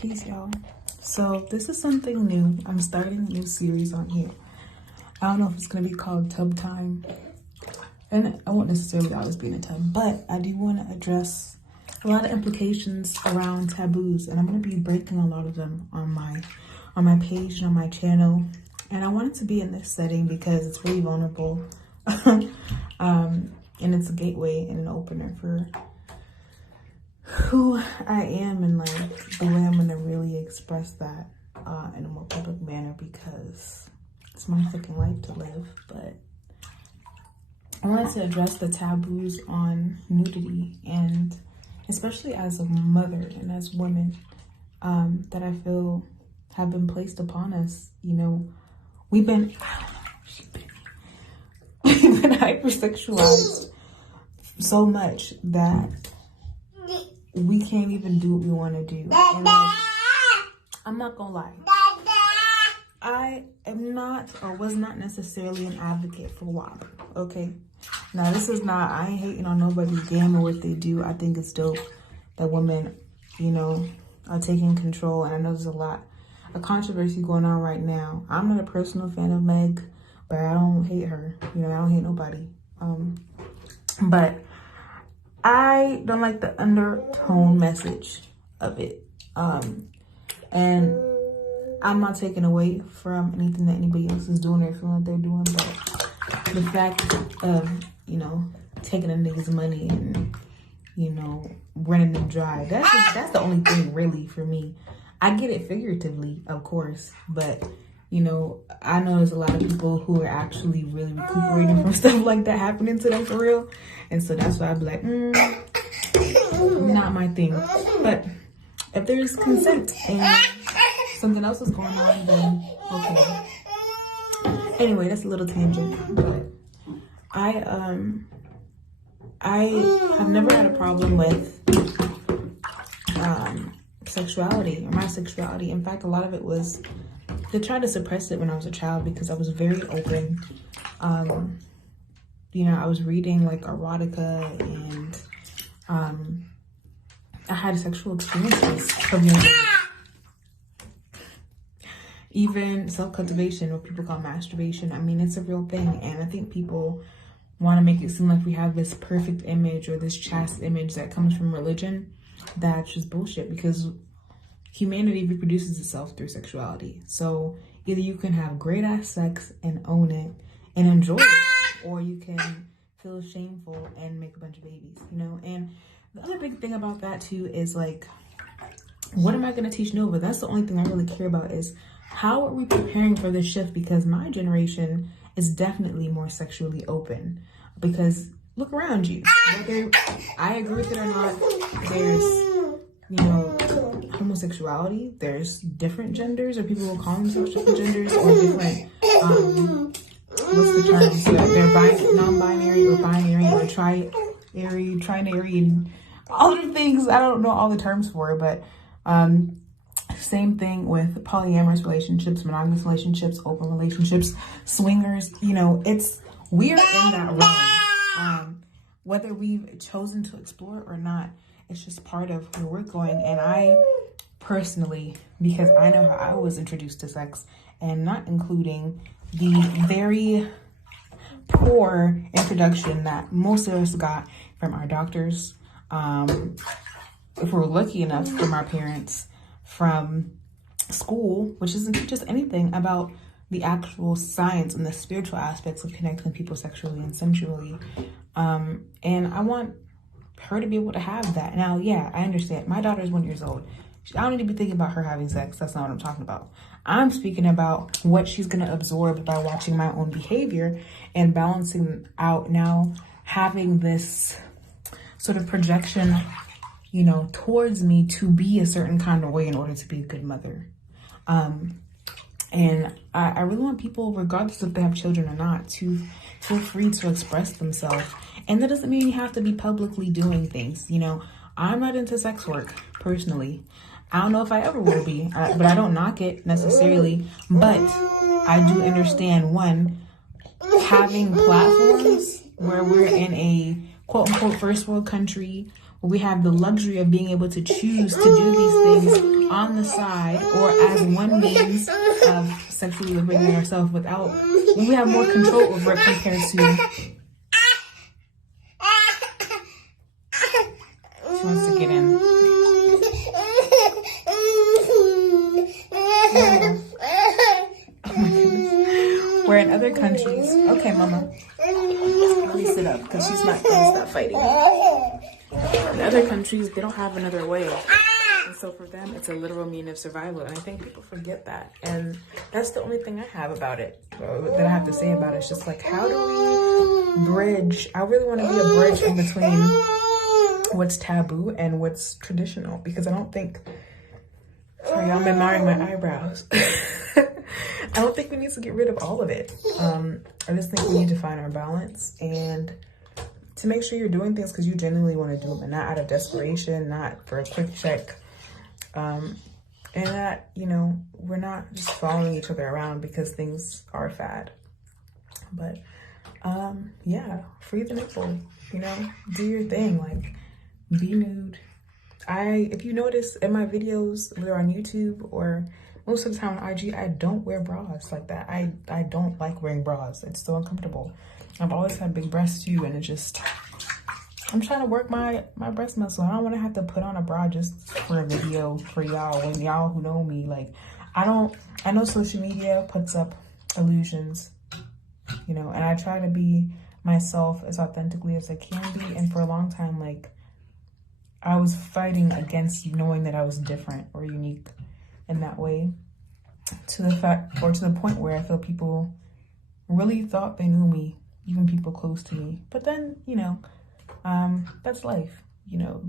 Peace, y'all. So this is something new. I'm starting a new series on here. I don't know if it's going to be called Tub Time. And I won't necessarily always be in a tub, but I do want to address a lot of implications around taboos. And I'm going to be breaking a lot of them on my page and on my channel. And I want it to be in this setting because it's really vulnerable. And it's a gateway and an opener for who I am and like the way I'm gonna really express that in a more public manner, because it's my freaking life to live. But I wanted to address the taboos on nudity, and especially as a mother and as women that I feel have been placed upon us. You know, we've been hypersexualized so much that we can't even do what we want to do. And like, I'm not gonna lie, I am not or was not necessarily an advocate for WAP. Okay, now this is not, I ain't hating on nobody's game or what they do. I think it's dope that women, you know, are taking control. And I know there's a lot of controversy going on right now. I'm not a personal fan of Meg, but I don't hate her. You know, I don't hate nobody. But I don't like the undertone message of it. And I'm not taking away from anything that anybody else is doing or feeling like they're doing, but the fact of, you know, taking a nigga's money and, you know, running them dry, that's the only thing really for me. I get it figuratively, of course, but, you know, I know there's a lot of people who are actually really recuperating from stuff like that happening to them for real. And so that's why I'd be like, not my thing. But if there's consent and something else is going on, then okay. Anyway, that's a little tangent. But I have never had a problem with sexuality or my sexuality. In fact, a lot of it was to try to suppress it when I was a child because I was very open. You know, I was reading like erotica, and I had sexual experiences from young age. Even self-cultivation, what people call masturbation. I mean, it's a real thing. And I think people want to make it seem like we have this perfect image or this chaste image that comes from religion. That's just bullshit, because humanity reproduces itself through sexuality. So either you can have great ass sex and own it and enjoy it, or you can feel shameful and make a bunch of babies, you know? And the other big thing about that too is like, what am I going to teach Nova? That's the only thing I really care about, is how are we preparing for this shift? Because my generation is definitely more sexually open, because look around you, whether I agree with it or not, there's, you know, homosexuality, there's different genders, or people will call themselves different genders, or different, what's the term? So they're non-binary or binary or trinary, and all the things. I don't know all the terms for it, but same thing with polyamorous relationships, monogamous relationships, open relationships, swingers. You know, we're in that realm. Whether we've chosen to explore it or not, it's just part of where we're going. And I personally, because I know how I was introduced to sex, and not including the very poor introduction that most of us got from our doctors, if we're lucky enough, from our parents, from school, which doesn't teach us anything about the actual science and the spiritual aspects of connecting with people sexually and sensually. And I want her to be able to have that. Now, yeah, I understand. My daughter is 1 year old. I don't need to be thinking about her having sex. That's not what I'm talking about. I'm speaking about what she's going to absorb by watching my own behavior and balancing out now, having this sort of projection, you know, towards me to be a certain kind of way in order to be a good mother. And I really want people, regardless if they have children or not, to feel free to express themselves. And that doesn't mean you have to be publicly doing things. You know, I'm not into sex work personally. I don't know if I ever will be, but I don't knock it necessarily. But I do understand, one, having platforms where we're in a quote unquote first world country we have the luxury of being able to choose to do these things on the side or as one means of sexually liberating ourselves without, when we have more control over it compared to, she wants to get in. Where in other countries, okay, mama, let me sit up because she's not going to stop fighting. In other countries, they don't have another way. And so for them, it's a literal mean of survival. And I think people forget that. And that's the only thing I have about it, that I have to say about it. It's just like, how do we bridge? I really want to be a bridge in between what's taboo and what's traditional. Because I don't think, sorry, I'm admiring my eyebrows. I don't think we need to get rid of all of it. I just think we need to find our balance and to make sure you're doing things because you genuinely want to do them and not out of desperation, not for a quick check. And that, you know, we're not just following each other around because things are a fad. But yeah, free the nipple, you know, do your thing, like be nude. If you notice in my videos, whether on YouTube or most of the time on IG, I don't wear bras like that. I don't like wearing bras. It's so uncomfortable. I've always had big breasts too, and it just, I'm trying to work my breast muscle. I don't want to have to put on a bra just for a video for y'all, when y'all who know me, like, I know social media puts up illusions, you know, and I try to be myself as authentically as I can be. And for a long time, like, I was fighting against knowing that I was different or unique in that way, to the fact, or to the point where I feel people really thought they knew me, even people close to me. But then, you know, that's life. You know,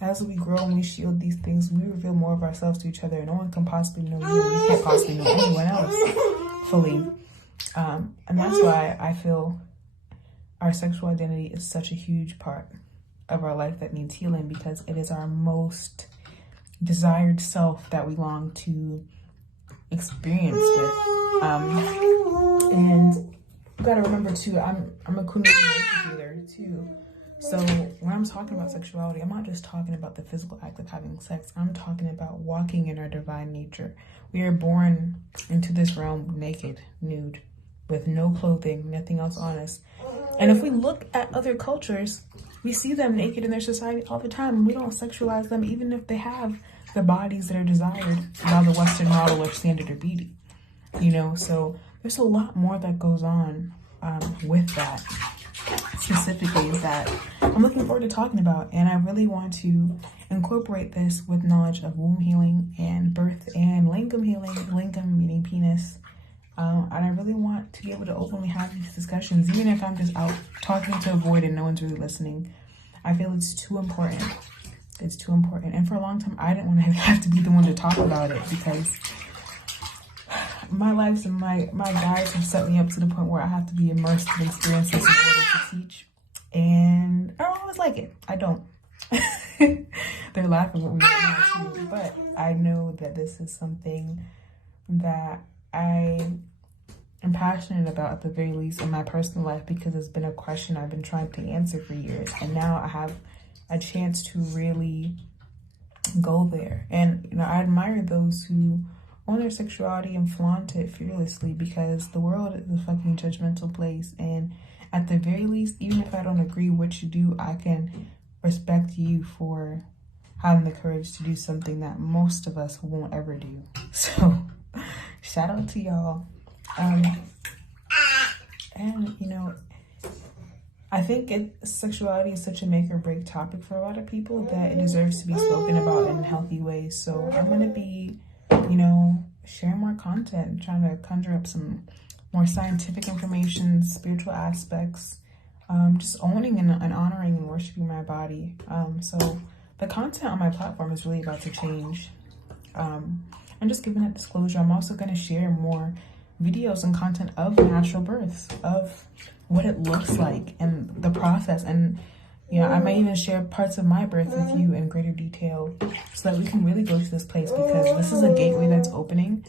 as we grow and we shield these things, we reveal more of ourselves to each other. No one can possibly know you. You can't possibly know anyone else fully. And that's why I feel our sexual identity is such a huge part of our life that needs healing, because it is our most desired self that we long to experience with. And you gotta remember too, I'm a Kundalini healer too. So when I'm talking about sexuality, I'm not just talking about the physical act of having sex. I'm talking about walking in our divine nature. We are born into this realm naked, nude, with no clothing, nothing else on us. And if we look at other cultures, we see them naked in their society all the time. We don't sexualize them, even if they have the bodies that are desired by the Western model of standard or beauty. You know, so there's a lot more that goes on with that, specifically, that I'm looking forward to talking about. And I really want to incorporate this with knowledge of womb healing and birth and lingam healing, lingam meaning penis. And I really want to be able to openly have these discussions, even if I'm just out talking to a void and no one's really listening. I feel it's too important. It's too important. And for a long time, I didn't want to have to be the one to talk about it, because my lives and my guides have set me up to the point where I have to be immersed in experiences in order to teach. And I don't always like it. I don't. They're laughing at me right now too. But I know that this is something that I am passionate about, at the very least in my personal life, because it's been a question I've been trying to answer for years. And now I have a chance to really go there. And, you know, I admire those who own their sexuality and flaunt it fearlessly, because the world is a fucking judgmental place. And at the very least, even if I don't agree what you do, I can respect you for having the courage to do something that most of us won't ever do. So shout out to y'all. And, you know, I think sexuality is such a make or break topic for a lot of people that it deserves to be spoken about in healthy ways. So I'm going to be, you know, sharing more content, trying to conjure up some more scientific information, spiritual aspects, just owning and honoring and worshiping my body. So the content on my platform is really about to change. I'm just giving that disclosure. I'm also going to share more videos and content of natural births, of what it looks like and the process. And, you know, I might even share parts of my birth with you in greater detail, so that we can really go to this place, because this is a gateway that's opening,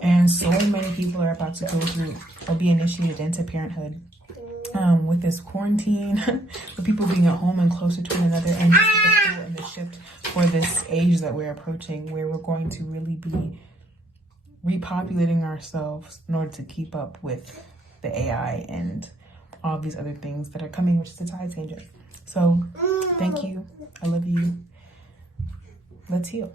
and so many people are about to go through or be initiated into parenthood. with this quarantine, with people being at home and closer to one another, and just the pull and the shift for this age that we're approaching, where we're going to really be repopulating ourselves in order to keep up with the AI and all these other things that are coming, which is a tide changer. So thank you. I love you. Let's heal.